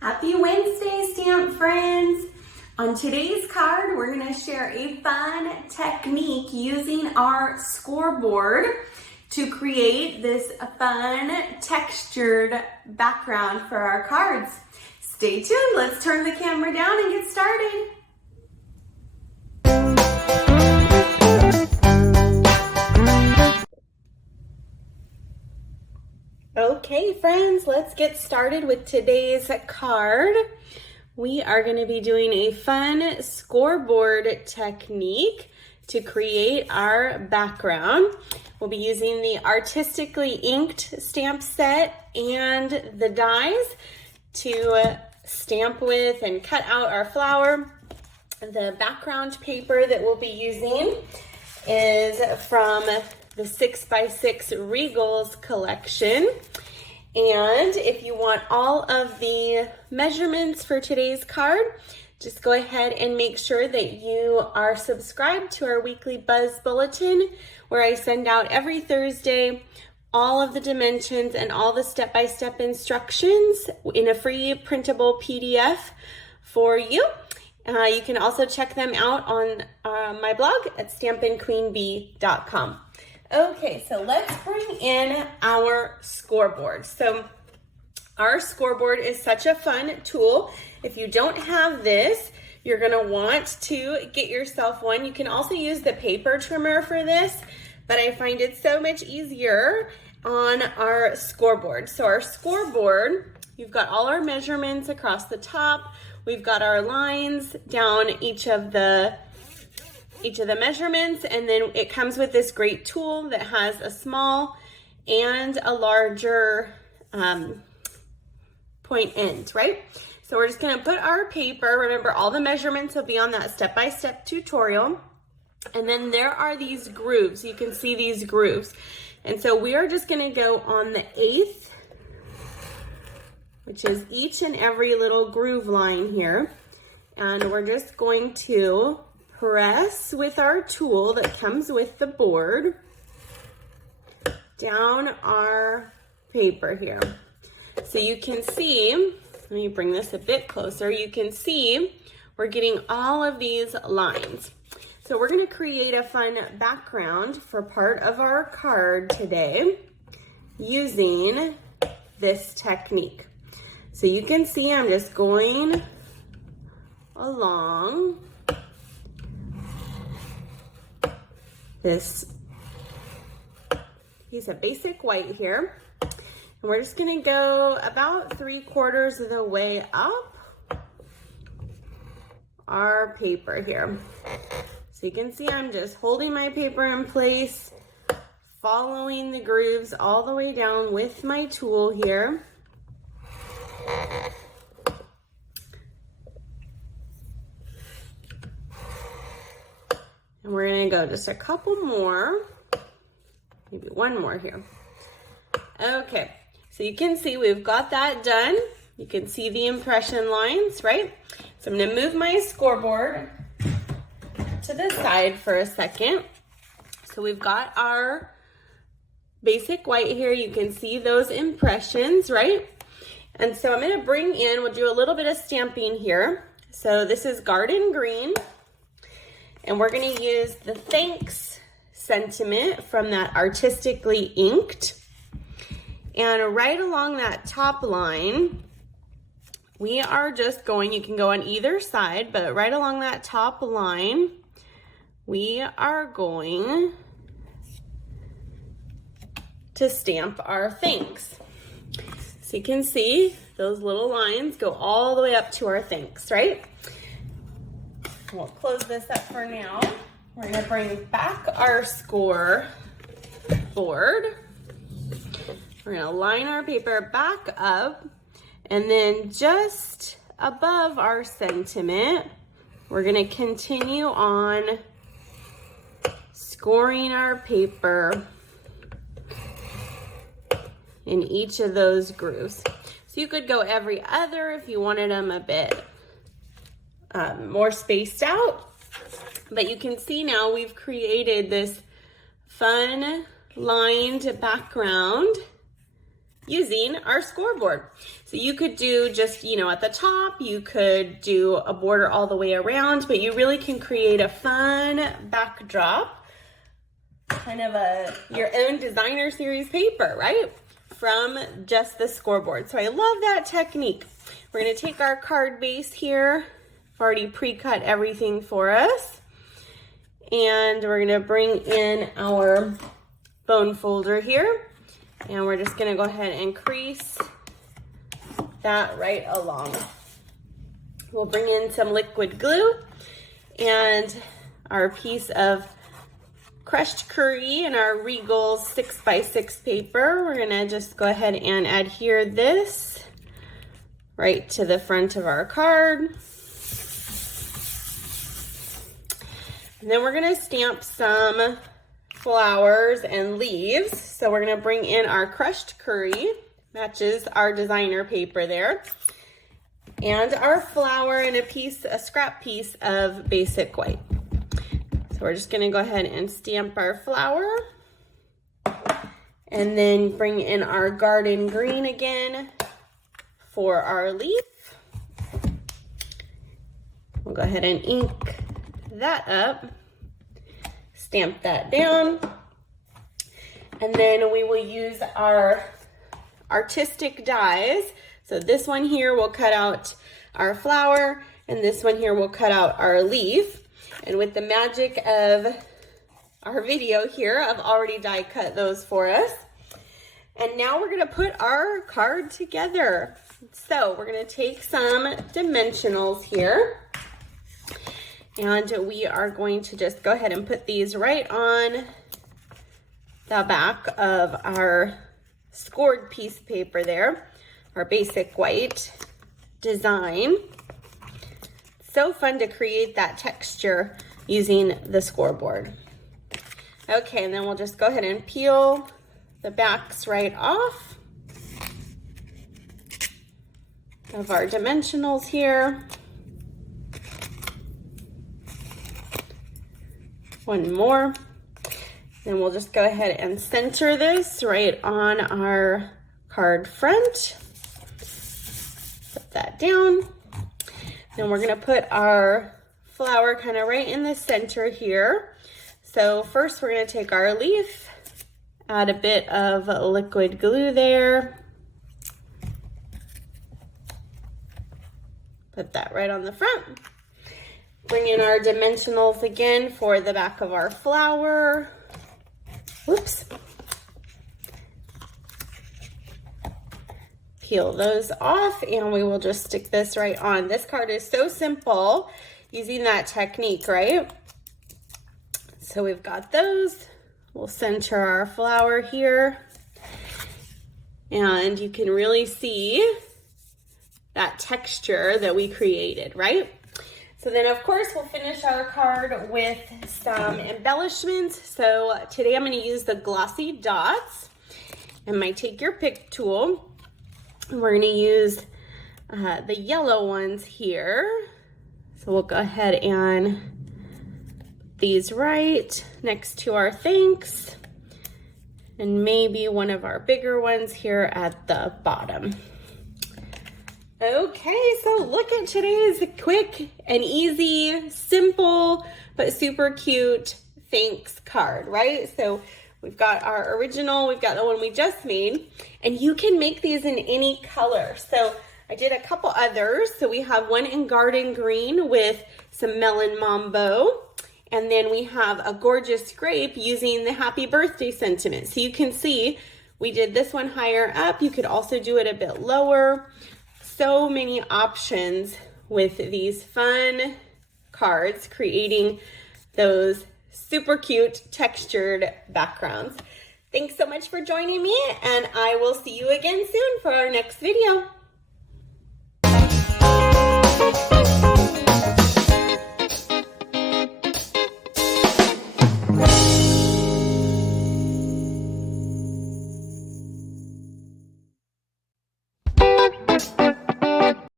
Happy Wednesday, Stamp friends! On today's card, we're going to share a fun technique using our scoreboard to create this fun textured background for our cards. Stay tuned, let's turn the camera down and get started. Okay friends, let's get started with today's card. We are going to be doing a fun scoreboard technique to create our background. We'll be using the artistically inked stamp set and the dies to stamp with and cut out our flower. The background paper that we'll be using is from the 6x6 Regals collection. And if you want all of the measurements for today's card, just go ahead and make sure that you are subscribed to our weekly Buzz Bulletin, where I send out every Thursday all of the dimensions and all the step-by-step instructions in a free printable PDF for you. You can also check them out on my blog at stampinqueenbee.com. Okay, so let's bring in our scoreboard. So our scoreboard is such a fun tool. If you don't have this, you're gonna want to get yourself one. You can also use the paper trimmer for this, but I find it so much easier on our scoreboard. So our scoreboard, you've got all our measurements across the top. We've got our lines down each of the measurements, and then it comes with this great tool that has a small and a larger point end, right? So we're just gonna put our paper, remember all the measurements will be on that step-by-step tutorial, and then there are these grooves. You can see these grooves. And so we are just gonna go on the 1/8, which is each and every little groove line here. And we're just going to press with our tool that comes with the board down our paper here. So you can see, let me bring this a bit closer, you can see we're getting all of these lines. So we're going to create a fun background for part of our card today using this technique. So you can see I'm just going along this piece of basic white here, and we're just going to go about 3/4 of the way up our paper here. So you can see I'm just holding my paper in place, following the grooves all the way down with my tool here. And we're gonna go just a couple more, maybe one more here. Okay, so you can see we've got that done. You can see the impression lines, right? So I'm gonna move my scoreboard to the side for a second. So we've got our basic white here. You can see those impressions, right? And so I'm gonna bring in, we'll do a little bit of stamping here. So this is Garden Green. And we're gonna use the thanks sentiment from that artistically inked. And right along that top line, we are just going, you can go on either side, but right along that top line, we are going to stamp our thanks. So you can see those little lines go all the way up to our thanks, right? We'll close this up for now. We're gonna bring back our scoreboard. We're gonna line our paper back up, and then just above our sentiment, we're gonna continue on scoring our paper in each of those grooves. So you could go every other if you wanted them a bit more spaced out. But you can see now we've created this fun lined background using our scoreboard. So you could do just, at the top, you could do a border all the way around, but you really can create a fun backdrop, kind of your own designer series paper, right? From just the scoreboard. So I love that technique. We're gonna take our card base here. I've already pre-cut everything for us. And we're gonna bring in our bone folder here. And we're just gonna go ahead and crease that right along. We'll bring in some liquid glue and our piece of crushed curry and our Regal 6x6 paper. We're gonna just go ahead and adhere this right to the front of our card. And then we're gonna stamp some flowers and leaves. So we're gonna bring in our crushed curry, matches our designer paper there, and our flower and a scrap piece of basic white. So we're just gonna go ahead and stamp our flower and then bring in our garden green again for our leaf. We'll go ahead and ink that up. Stamp that down, and then we will use our artistic dies. So this one here will cut out our flower, and this one here will cut out our leaf. And with the magic of our video here, I've already die cut those for us. And now we're gonna put our card together. So we're gonna take some dimensionals here. And we are going to just go ahead and put these right on the back of our scored piece of paper there, our basic white design. So fun to create that texture using the scoreboard. Okay, and then we'll just go ahead and peel the backs right off of our dimensionals here. One more. Then we'll just go ahead and center this right on our card front. Put that down. Then we're gonna put our flower kind of right in the center here. So first we're gonna take our leaf, add a bit of liquid glue there. Put that right on the front. Bring in our dimensionals again for the back of our flower. Whoops. Peel those off and we will just stick this right on. This card is so simple using that technique, right? So we've got those. We'll center our flower here. And you can really see that texture that we created, right? So then of course we'll finish our card with some embellishments. So today I'm going to use the glossy dots and my take your pick tool. We're going to use the yellow ones here. So we'll go ahead and put these right next to our thanks and maybe one of our bigger ones here at the bottom. Okay, so look at today's quick and easy, simple, but super cute thanks card, right? So we've got our original, we've got the one we just made, and you can make these in any color. So I did a couple others. So we have one in garden green with some melon mambo, and then we have a gorgeous grape using the happy birthday sentiment. So you can see we did this one higher up. You could also do it a bit lower. So many options with these fun cards, creating those super cute textured backgrounds. Thanks so much for joining me, and I will see you again soon for our next video.